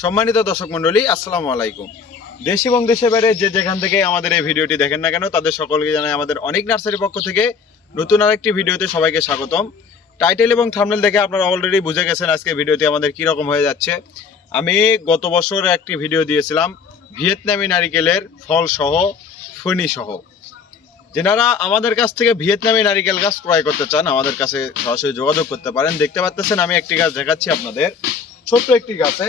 সম্মানিত দর্শক মণ্ডলী, আসসালামু আলাইকুম। দেশ এবং দেশে বাইরে যে যেখান থেকে আমাদের এই ভিডিওটি দেখেন না কেন, তাদের সকলকে জানাই আমাদের অনেক নার্সারি পক্ষ থেকে নতুন আরেকটি ভিডিওতে সবাইকে স্বাগতম। টাইটেল এবং থামনেল দেখে আপনারা অলরেডি বুঝে গেছেন আজকে ভিডিওটি আমাদের কী রকম হয়ে যাচ্ছে। আমি গত বছর একটি ভিডিও দিয়েছিলাম, ভিয়েতনামি নারিকেলের ফল সহ সহ। যেনারা আমাদের কাছ থেকে ভিয়েতনামি নারিকেল গাছ ক্রয় করতে চান, আমাদের কাছে সরাসরি যোগাযোগ করতে পারেন। দেখতে পাচ্ছেন, আমি একটি গাছ দেখাচ্ছি আপনাদের। ছোট্ট একটি গাছে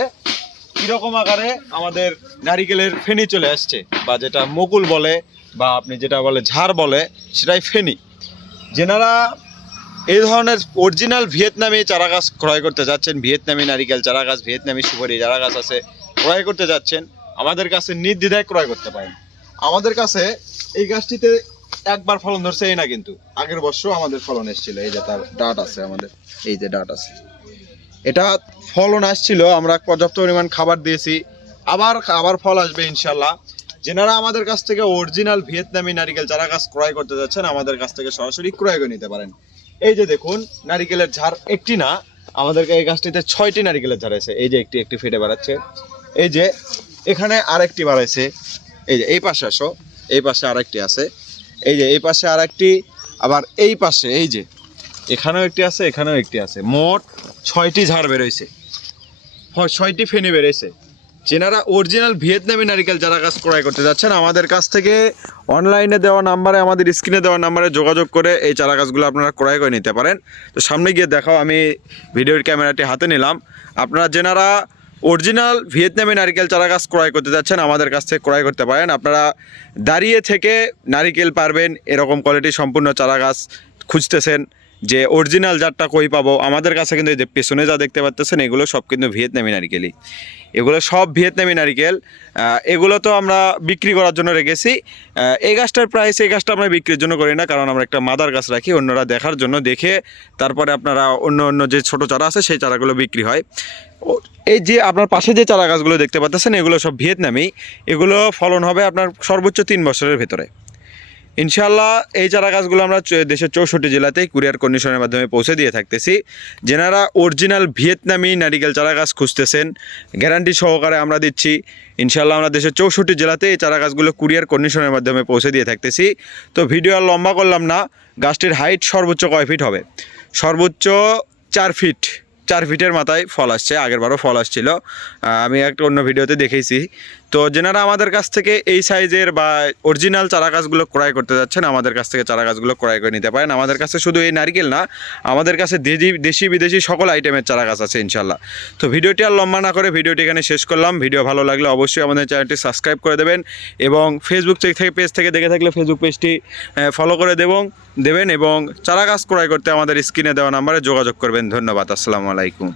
কীরকম আকারে আমাদের নারিকেলের ফেনি চলে আসছে, বা যেটা মুকুল বলে, বা আপনি যেটা বলে ঝাড় বলে, সেটাই ফেনি। যেনারা এই ধরনের অরিজিনাল ভিয়েতনামি চারা গাছ ক্রয় করতে যাচ্ছেন, ভিয়েতনামি নারিকেল চারা গাছ ভিয়েতনামি সুপারি চারা গাছ আছে, ক্রয় করতে যাচ্ছেন, আমাদের কাছে নির্দ্বিধায় ক্রয় করতে পারেন। আমাদের কাছে এই গাছটিতে একবার ফলন ধরছে এই না কিন্তু, আগের বছর আমাদের ফলন এসেছিল, এই যে তার ডাট আছে আমাদের, এই যে ডাট আছে। এটা ফলন আসছিল, আমরা পর্যাপ্ত পরিমাণ খাবার দিয়েছি। আবার আবার ফল আসবে ইনশাল্লাহ যেনারা আমাদের কাছ থেকে অরিজিনাল ভিয়েতনামি নারিকেল চারা গাছ ক্রয় করতে যাচ্ছেন, আমাদের কাছ থেকে সরাসরি ক্রয় করে নিতে পারেন। এই যে দেখুন, নারিকেলের ঝাড় একটি না, আমাদেরকে এই গাছটিতে ছয়টি নারিকেলের ঝাড় আছে। এই যে একটি একটি ফেটে বেড়াচ্ছে। এই যে এখানে আরেকটি বাড়াইছে। এই যে এই পাশে আসো, এই পাশে আরেকটি আছে। এই যে এই পাশে আরেকটি, আবার এই পাশে, এই যে এখানেও একটি আছে, এখানেও একটি আছে। মোট ছয়টি ঝাড় বেরোইছে। হয় ছয়টি ফেনি বেরোইছে। যেনারা অরিজিনাল ভিয়েতনামি নারিকেল যারা গাছ ক্রয় করতে যাচ্ছেন, আমাদের কাছ থেকে অনলাইনে দেওয়া নাম্বারে আমাদের স্ক্রিনে দেওয়া নাম্বারে যোগাযোগ করে এই চারা গাছগুলো আপনারা ক্রয় করে নিতে পারেন। তো সামনে গিয়ে দেখাও, আমি ভিডিওর ক্যামেরাটি হাতে নিলাম। আপনারা যেনারা অরিজিনাল ভিয়েতনামি নারিকেল চারা গাছ ক্রয় করতে যাচ্ছেন, আমাদের কাছ থেকে ক্রয় করতে পারেন। আপনারা দাঁড়িয়ে থেকে নারিকেল পারবেন, এরকম কোয়ালিটি সম্পূর্ণ চারা গাছ খুঁজতেছেন। যে অরিজিনাল জাতটা কই পাবো, আমাদের কাছে কিন্তু এই যে পেছনে যা দেখতে পাচ্ছেন এগুলো সব কিন্তু ভিয়েতনামি নারিকেলই। এগুলো সব ভিয়েতনামি নারিকেল। এগুলো তো আমরা বিক্রি করার জন্য রেখেছি। এই গাছটার প্রাইস এই গাছটা আমরা বিক্রির জন্য করি না, কারণ আমরা একটা মাদার গাছ রাখি, অন্যরা দেখার জন্য দেখে তারপরে আপনারা অন্য অন্য যে ছোট চারা আছে, সেই চারাগুলো বিক্রি হয়। এই যে আপনার পাশে যে চারা গাছগুলো দেখতে পাচ্ছেন এগুলো সব ভিয়েতনামি। এগুলো ফলন হবে আপনার সর্বোচ্চ তিন বছরের ভেতরে। ইনশাল্লাহ এই চারা গাছগুলো আমরা দেশের চৌষট্টি জেলাতেই কুরিয়ার কন্ডিশনের মাধ্যমে পৌঁছে দিয়ে থাকতেছি। যেনারা অরিজিনাল ভিয়েতনামি নারিকেল চারা গাছ খুঁজতেছেন, গ্যারান্টি সহকারে আমরা দিচ্ছি। ইনশাল্লাহ আমরা দেশের চৌষট্টি জেলাতে এই চারা গাছগুলো কুরিয়ার কন্ডিশনের মাধ্যমে পৌঁছে দিয়ে থাকতেছি। তো ভিডিও আর লম্বা করলাম না, গাছটির হাইট সর্বোচ্চ কয় ফিট হবে? সর্বোচ্চ চার ফিট, চার ফিটের মাথায় ফল আসছে, আগেরবারও ফল আসছিল। আমি একটা অন্য ভিডিওতে দেখেছি। তো যেনারা আমাদের কাছ থেকে এই সাইজের বা অরিজিনাল চারা গাছগুলো ক্রয় করতে যাচ্ছেন, আমাদের কাছ থেকে চারা গাছগুলো ক্রয় করে নিতে পারেন। আমাদের কাছে শুধু এই নারকেল না, আমাদের কাছে দেশি দেশি, বিদেশি সকল আইটেমের চারা গাছ আছে ইনশাল্লাহ তো ভিডিওটি আর লম্বা না করে ভিডিওটি এখানে শেষ করলাম। ভিডিও ভালো লাগলে অবশ্যই আমাদের চ্যানেলটি সাবস্ক্রাইব করে দেবেন এবং ফেসবুক থেকে পেজ থেকে দেখে থাকলে ফেসবুক পেজটি ফলো করে দেবং, দেবেন এবং চারা গাছ ক্রয় করতে আমাদের স্ক্রিনে দেওয়া নাম্বারে যোগাযোগ করবেন। ধন্যবাদ, আসসালামু আলাইকুম।